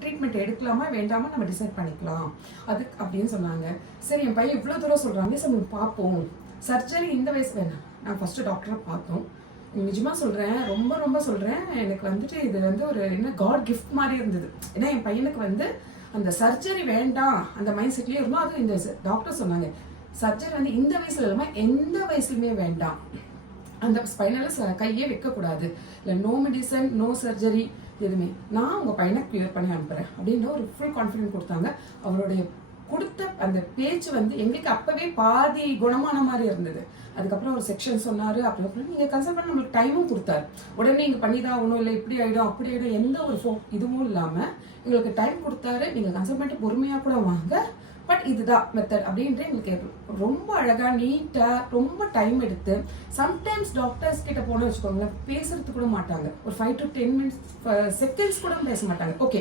Treatment எடுக்கலாமா வேண்டாமா நம்ம டிசைட் பண்ணிக்கலாம் அது அப்படின்னு சொன்னாங்க. சரி என் பையன் இவ்வளோ தூரம் சொல்கிறாங்க, சரி நம்ம பார்ப்போம், சர்ஜரி இந்த வயசு வேணாம். நான் ஃபஸ்ட்டு டாக்டரை பார்த்தோம். நிஜமாக சொல்கிறேன், ரொம்ப ரொம்ப சொல்கிறேன், எனக்கு வந்துட்டு இது வந்து ஒரு என்ன காட் கிஃப்ட் மாதிரி இருந்தது. ஏன்னா என் பையனுக்கு வந்து அந்த சர்ஜரி வேண்டாம் அந்த மைண்ட் செட்லேயே இருந்தோம். அதுவும் இந்த டாக்டர் சொன்னாங்க சர்ஜரி வந்து இந்த வயசுல இல்லாமல் எந்த வயசுலையுமே வேண்டாம், அந்த ஸ்பைனலில் கையே வைக்கக்கூடாது, இல்லை நோ மெடிசன் நோ சர்ஜரி எதுவுமே, நான் உங்கள் பையனை க்யூர் பண்ணி அனுப்புகிறேன் அப்படின்ற ஒரு ஃபுல் கான்ஃபிடென்ட் கொடுத்தாங்க. அவருடைய கொடுத்த அந்த பேச்சு வந்து எங்களுக்கு அப்பவே பாதி குணமான மாதிரி இருந்தது. அதுக்கப்புறம் ஒரு செக்ஷன் சொன்னாரு, அப்புறம் நீங்க கன்சல்ட் பண்ண நம்மளுக்கு டைமும் கொடுத்தாரு. உடனே நீங்க பண்ணிதான் ஆகணும், இல்லை இப்படி ஆயிடும் அப்படி ஆயிடும் எந்த ஒரு இதுவும் இல்லாம எங்களுக்கு டைம் கொடுத்தாரு. நீங்க கன்சல்ட் பண்ணிட்டு பொறுமையா கூட வாங்க, பட் இதுதான் மெத்தட் அப்படின்ட்டு எங்களுக்கு ரொம்ப அழகா நீட்டா ரொம்ப டைம் எடுத்து. சம்டைம்ஸ் டாக்டர்ஸ் கிட்ட போன வச்சுக்கோங்களேன், பேசுறது கூட மாட்டாங்க, ஒரு 5 to 10 minutes செகண்ட்ஸ் கூட பேச மாட்டாங்க. ஓகே